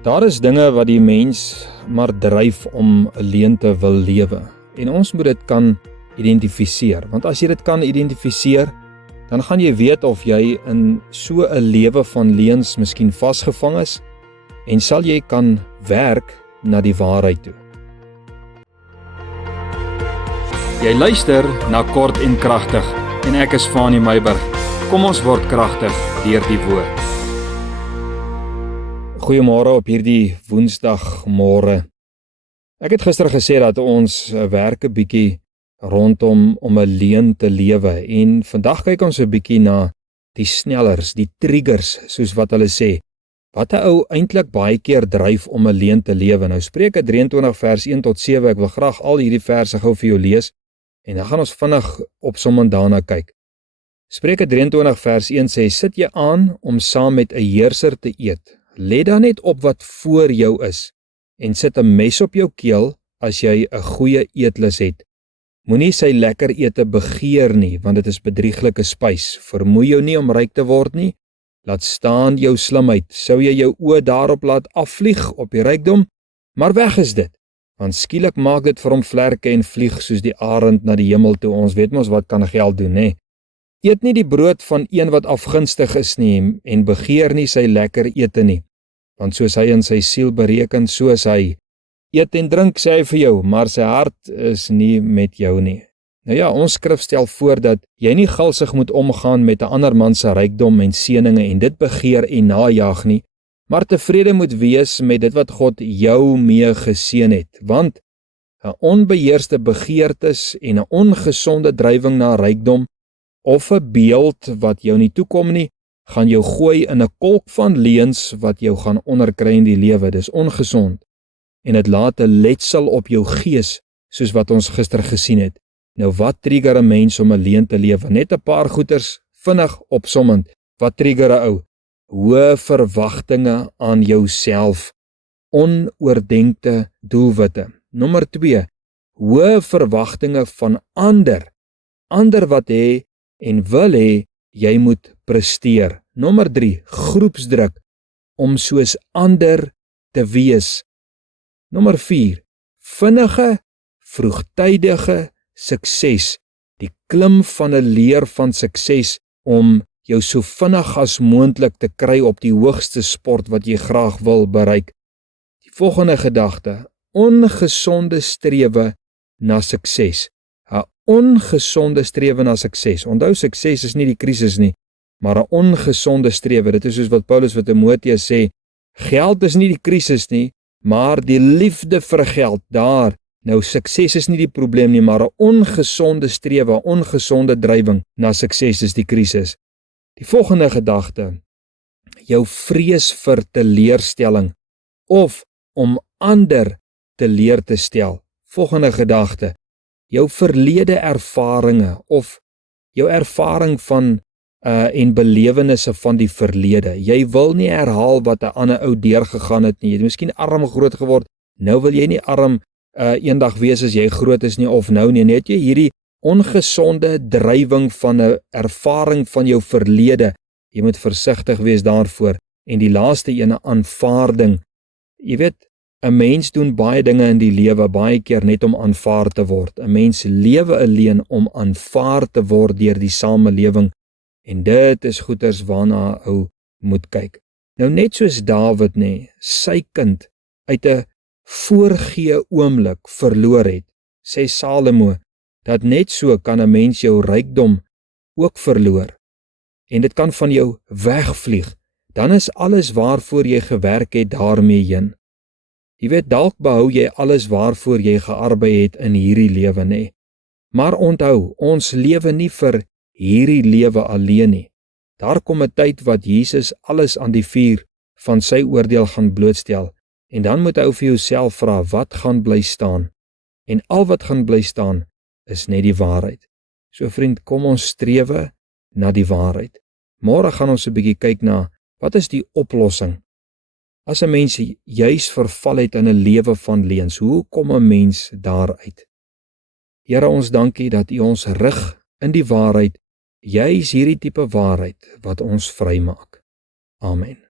Daar is dinge wat die mens maar dryf om 'n leuen te wil lewe. En ons moet dit kan identifiseer. Want as jy dit kan identifiseer, dan gaan jy weet of jy in so 'n lewe van leuns miskien vasgevang is en sal jy kan werk na die waarheid toe. Jy luister na Kort en Kragtig en ek is Fanie Meiburg. Kom ons word kragtig deur die woord. Goeiemôre op hierdie Woensdagmôre. Ek het gister gesê dat ons werk 'n bietjie rondom om 'n leuen te lewe en vandag kyk ons 'n bietjie na die snellers, die triggers, soos wat hulle sê. Wat 'n ou eintlik baie keer dryf om 'n leuen te lewe. Nou Spreuke 23 vers 1 tot 7, ek wil graag al hierdie verse gou vir jou lees en dan gaan ons vinnig opsommend daarna kyk. Spreuke 23 vers 1 sê: sit jy aan om saam met 'n heerser te eet, let dan net op wat voor jou is en sit 'n mes op jou keel as jy 'n goeie eetlus het. Moenie sy lekker ete begeer nie, want dit is bedrieglike spys. Vermoei jou nie om ryk te word nie. Laat staan jou slimheid. Sou jy jou oë daarop laat afvlieg op die rykdom? Maar weg is dit, want skielik maak dit vir hom vlerke en vlieg soos die arend na die hemel toe. Ons weet mos wat kan geld doen, hè? Eet nie die brood van een wat afgunstig is nie en begeer nie sy lekker ete nie, want soos hy in sy siel bereken, so is hy. Eet en drink, sê hy vir jou, maar sy hart is nie met jou nie. Nou ja, ons skrif stel voor dat jy nie gulsig moet omgaan met 'n ander man se rykdom en seëninge en dit begeer en najag nie, maar tevrede moet wees met dit wat God jou mee geseën het, want 'n onbeheerste begeertes en 'n ongesonde drywing na rykdom of 'n beeld wat jou nie toekom nie, gaan jou gooi in 'n kolk van leuns wat jou gaan onderkry in die lewe. Dis ongesond en dit laat 'n letsel op jou gees, soos wat ons gister gesien het. Nou wat trigger 'n mens om 'n leuen te lewe? Net 'n paar goeters vinnig opsommend. Wat trigger 'n ou? Hoë verwagtinge aan jouself, onoordenkte doelwitte. Nommer 2, hoë verwagtinge van ander wat hê en wil hê jy moet presteer. Nommer 3, groepsdruk om soos ander te wees. Nommer 4, vinnige, vroegtydige sukses. Die klim van 'n leer van sukses om jou so vinnig as moontlik te kry op die hoogste sport wat jy graag wil bereik. Die volgende gedagte, ongesonde strewe na sukses. 'n Ongesonde strewe na sukses. Onthou, sukses is nie die krisis nie, maar 'n ongesonde strewe. Dit is soos wat Paulus vir Timoteus sê, geld is nie die krisis nie, maar die liefde vir geld daar. Nou, sukses is nie die probleem nie, maar 'n ongesonde strewe, 'n ongesonde drywing na sukses is die krisis. Die volgende gedagte, jou vrees vir teleurstelling of om ander teleur te stel. Volgende gedagte, jou verlede ervarings of jou ervaring van en belewennisse van die verlede. Jy wil nie herhaal wat 'n ander ou deurgegaan het nie. Jy het miskien arm groot geword. Nou wil jy nie arm eendag wees as jy groot is nie, of nou nie. Net jy hierdie ongesonde drywing van 'n ervaring van jou verlede. Jy moet versigtig wees daarvoor. En die laaste ene, aanvaarding. Jy weet, 'n mens doen baie dinge in die lewe baie keer net om aanvaar te word. 'n Mens lewe alleen om aanvaar te word deur die samelewing. En dit is goeters waarna 'n ou moet kyk. Nou net soos Dawid sy kind uit 'n voorgee oomblik verloor het, sê Salomo, dat net so kan 'n mens jou rykdom ook verloor. En dit kan van jou wegvlieg. Dan is alles waarvoor jy gewerk het daarmee heen. Jy weet, dalk behou jy alles waarvoor jy gearbei het in hierdie lewe, Maar onthou, ons lewe nie vir hierdie lewe alleen nie. Daar kom 'n tyd wat Jesus alles aan die vuur van sy oordeel gaan blootstel, en dan moet jy vir jouself vra, wat gaan bly staan? En al wat gaan bly staan, is net die waarheid. So vriend, kom ons strewe na die waarheid. Môre gaan ons 'n bietjie kyk na, wat is die oplossing? As 'n mens juis verval het in 'n lewe van leuns, hoe kom 'n mens daaruit? Here, ons dankie dat U ons rig in die waarheid, juis hierdie tipe waarheid wat ons vrymaak. Amen.